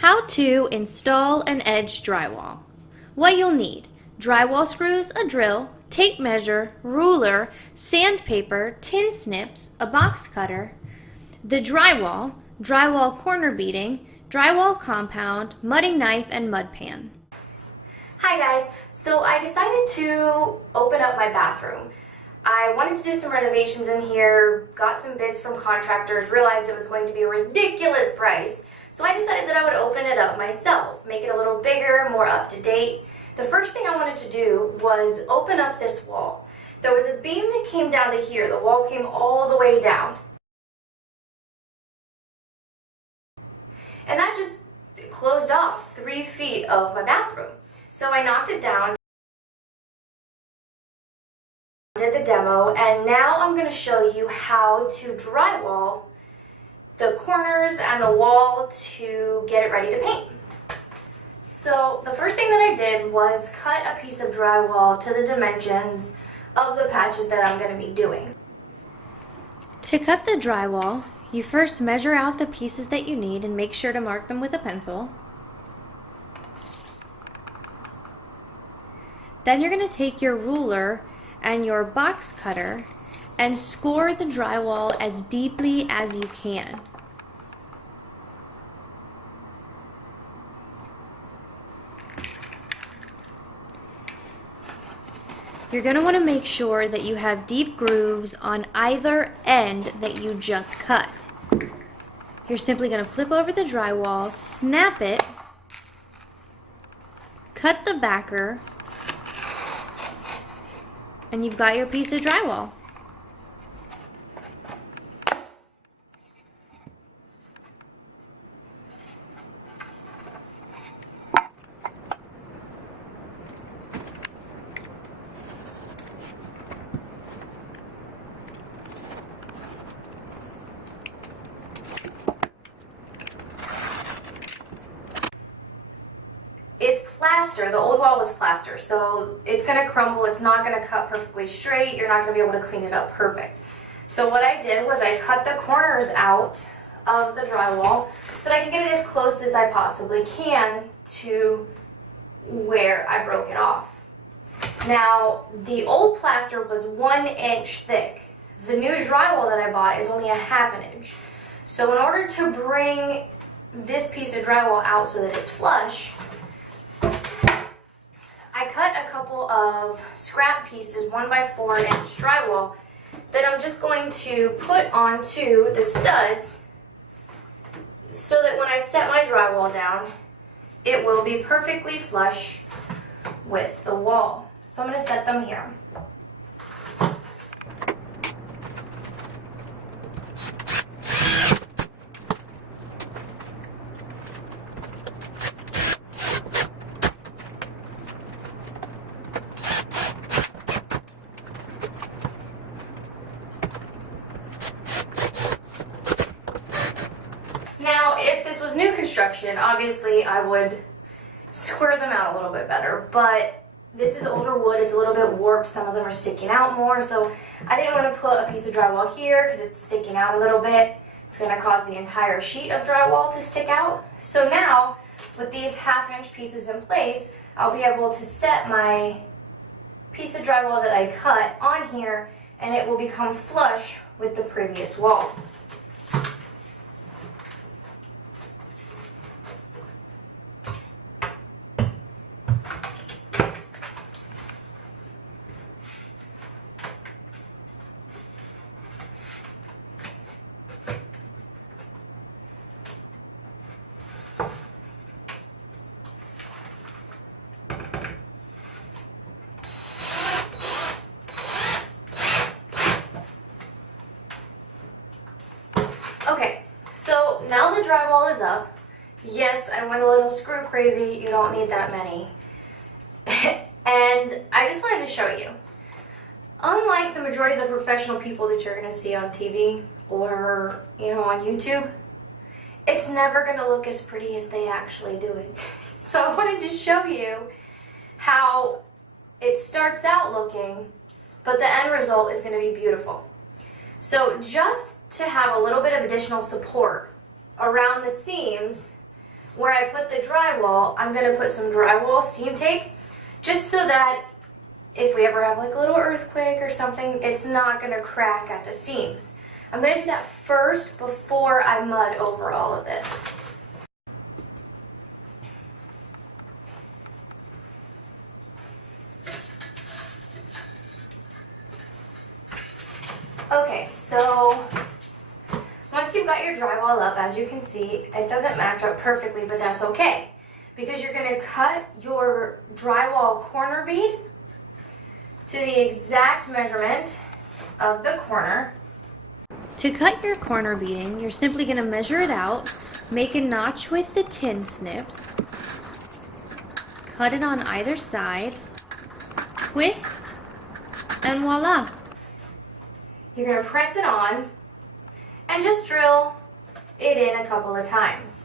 How to install an edge drywall. What you'll need: drywall screws, a drill, tape measure, ruler, sandpaper, tin snips, a box cutter, the drywall, drywall corner beading, drywall compound, mudding knife, and mud pan. Hi guys, so I decided to open up my bathroom. I wanted to do some renovations in here, got some bids from contractors, realized it was going to be a ridiculous price, so I decided that I would open it up myself, make it a little bigger, more up to date. The first thing I wanted to do was open up this wall. There was a beam that came down to here. The wall came all the way down. And that just closed off 3 feet of my bathroom. So I knocked it down, did the demo, and now I'm going to show you how to drywall the corners and the wall to get it ready to paint. So the first thing that I did was cut a piece of drywall to the dimensions of the patches that I'm going to be doing. To cut the drywall, you first measure out the pieces that you need and make sure to mark them with a pencil. Then you're going to take your ruler and your box cutter and score the drywall as deeply as you can. You're going to want to make sure that you have deep grooves on either end that you just cut. You're simply going to flip over the drywall, snap it, cut the backer, and you've got your piece of drywall. It's plaster. The old wall was plaster, so it's going to crumble. It's not going to cut perfectly straight. You're not going to be able to clean it up perfect. So what I did was I cut the corners out of the drywall so that I can get it as close as I possibly can to where I broke it off. Now, the old plaster was 1 inch thick. The new drywall that I bought is only 1/2 inch. So in order to bring this piece of drywall out so that it's flush, I cut a couple of scrap pieces, 1x4 inch drywall, that I'm just going to put onto the studs so that when I set my drywall down, it will be perfectly flush with the wall. So I'm going to set them here. Now, if this was new construction, obviously I would square them out a little bit better, but this is older wood, it's a little bit warped, some of them are sticking out more, so I didn't want to put a piece of drywall here because it's sticking out a little bit. It's going to cause the entire sheet of drywall to stick out. So now, with these 1/2 inch pieces in place, I'll be able to set my piece of drywall that I cut on here, and it will become flush with the previous wall. Okay, so now the drywall is up. Yes, I went a little screw crazy. You don't need that many. And I just wanted to show you. Unlike the majority of the professional people that you're going to see on TV or, on YouTube, it's never going to look as pretty as they actually do it. So I wanted to show you how it starts out looking, but the end result is going to be beautiful. So just to have a little bit of additional support around the seams where I put the drywall, I'm going to put some drywall seam tape just so that if we ever have like a little earthquake or something, it's not going to crack at the seams. I'm going to do that first before I mud over all of this. Okay, so once you've got your drywall up, as you can see, it doesn't match up perfectly, but that's okay, because you're going to cut your drywall corner bead to the exact measurement of the corner. To cut your corner beading, you're simply going to measure it out, make a notch with the tin snips, cut it on either side, twist, and voila. You're going to press it on and just drill it in a couple of times.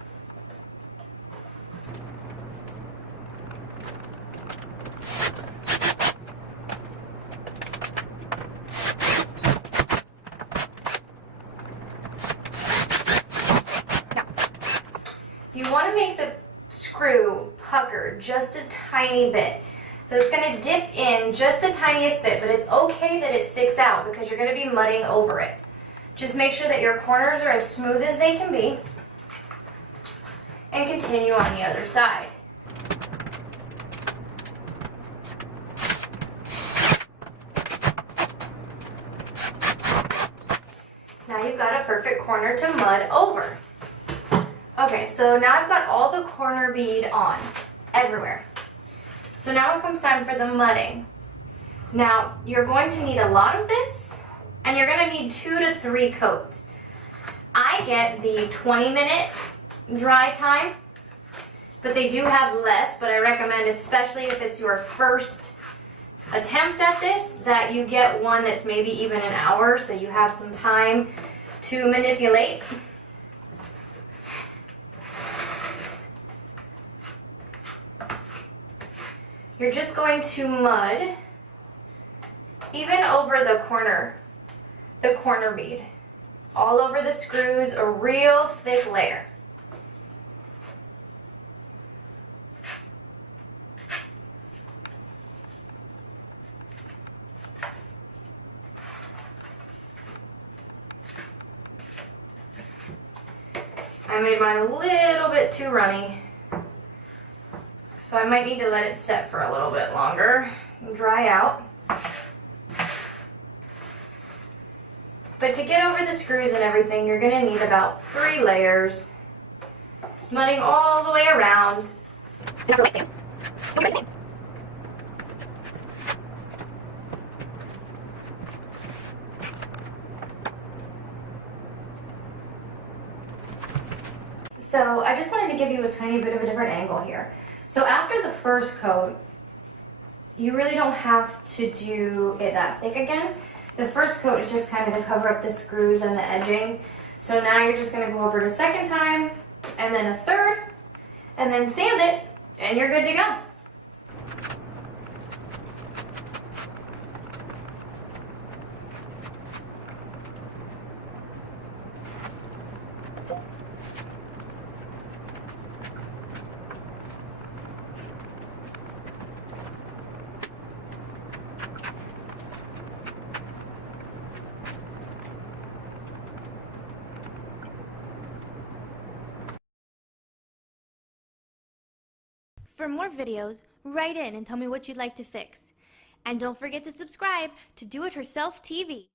Now, you want to make the screw pucker just a tiny bit. So it's going to dip in just the tiniest bit, but it's okay that it sticks out because you're going to be mudding over it. Just make sure that your corners are as smooth as they can be, and continue on the other side. Now you've got a perfect corner to mud over. Okay, so now I've got all the corner bead on everywhere. So now it comes time for the mudding. Now, you're going to need a lot of this, and you're going to need 2 to 3 coats. I get the 20-minute dry time, but they do have less, but I recommend, especially if it's your first attempt at this, that you get one that's maybe even an hour, so you have some time to manipulate. You're just going to mud even over the corner bead, all over the screws, a real thick layer. I made mine a little bit too runny, so I might need to let it set for a little bit longer and dry out. But to get over the screws and everything, you're going to need about 3 layers, mudding all the way around. So I just wanted to give you a tiny bit of a different angle here. So after the first coat, you really don't have to do it that thick again. The first coat is just kind of to cover up the screws and the edging. So now you're just going to go over it a second time, and then a third, and then sand it, and you're good to go. For more videos, write in and tell me what you'd like to fix. And don't forget to subscribe to Do It Herself TV.